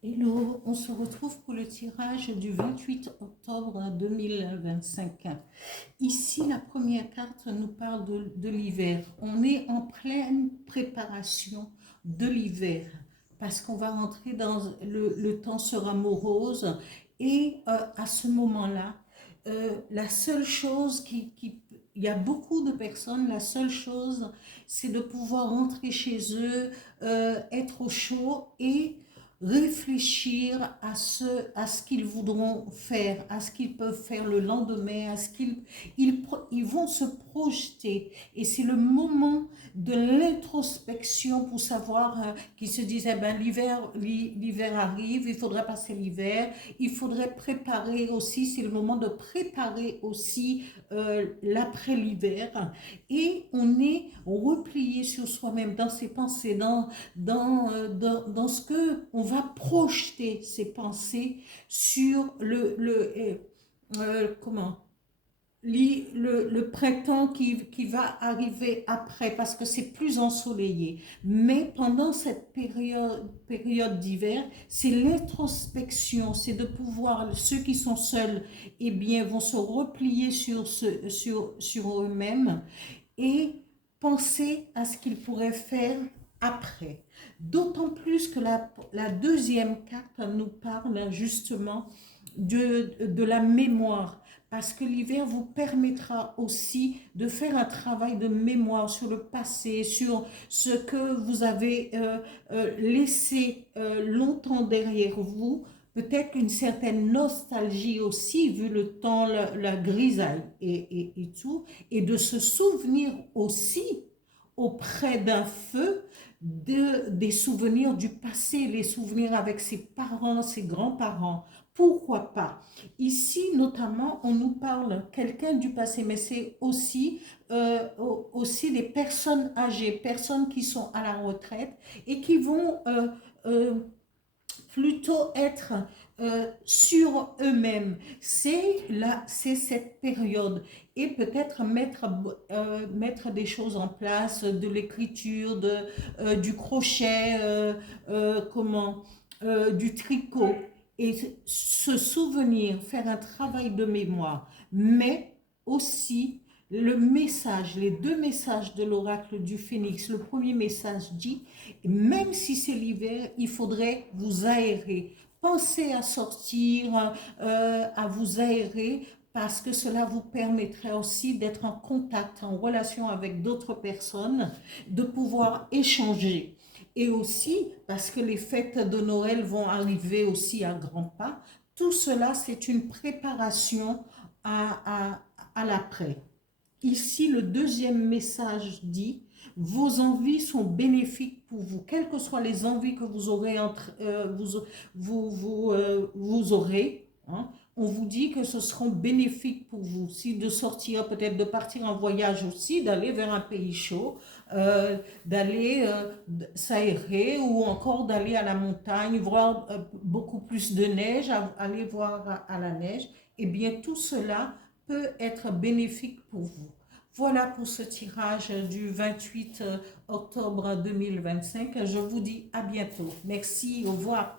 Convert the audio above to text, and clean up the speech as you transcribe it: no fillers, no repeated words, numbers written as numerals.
Hello, on se retrouve pour le tirage du 28 octobre 2025. Ici, la première carte nous parle de l'hiver. On est en pleine préparation de l'hiver parce qu'on va rentrer dans le temps sera morose et à ce moment-là, la seule chose il y a beaucoup de personnes, la seule chose, c'est de pouvoir rentrer chez eux, être au chaud et réfléchir à ce qu'ils voudront faire, à ce qu'ils peuvent faire le lendemain, à ce ils vont se projeter. Et c'est le moment de l'introspection pour savoir qu'ils se disent, eh ben, l'hiver arrive, il faudrait passer l'hiver, il faudrait préparer aussi, c'est le moment de préparer aussi l'après-l'hiver. Et on est replié sur soi-même, dans ses pensées, dans ce que on va projeter ses pensées sur comment le printemps qui va arriver après parce que c'est plus ensoleillé. Mais pendant cette période d'hiver, c'est l'introspection, c'est de pouvoir, ceux qui sont seuls, eh bien, vont se replier sur eux-mêmes et penser à ce qu'ils pourraient faire après. D'autant plus que la deuxième carte nous parle justement de la mémoire, parce que l'hiver vous permettra aussi de faire un travail de mémoire sur le passé, sur ce que vous avez laissé longtemps derrière vous, peut-être une certaine nostalgie aussi, vu le temps, la grisaille et tout, et de se souvenir aussi auprès d'un feu des souvenirs du passé, les souvenirs avec ses parents, ses grands-parents. Pourquoi pas? Ici, notamment, on nous parle quelqu'un du passé, mais c'est aussi des personnes âgées, personnes qui sont à la retraite et qui vont euh, plutôt être sur eux-mêmes. C'est cette période et peut-être mettre des choses en place, de l'écriture, du crochet, du tricot et se souvenir, faire un travail de mémoire, mais aussi les deux messages de l'oracle du Phénix. Le premier message dit, même si c'est l'hiver, il faudrait vous aérer. Pensez à sortir, à vous aérer, parce que cela vous permettrait aussi d'être en contact, en relation avec d'autres personnes, de pouvoir échanger. Et aussi, parce que les fêtes de Noël vont arriver aussi à grands pas, tout cela, c'est une préparation à l'après. Ici, le deuxième message dit, vos envies sont bénéfiques pour vous, quelles que soient les envies que vous aurez, vous aurez, hein, on vous dit que ce seront bénéfiques pour vous, si de sortir, peut-être de partir en voyage aussi, d'aller vers un pays chaud, d'aller s'aérer ou encore d'aller à la montagne, voir beaucoup plus de neige, aller voir à la neige, et bien tout cela peut être bénéfique pour vous. Voilà pour ce tirage du 28 octobre 2025. Je vous dis à bientôt. Merci, au revoir.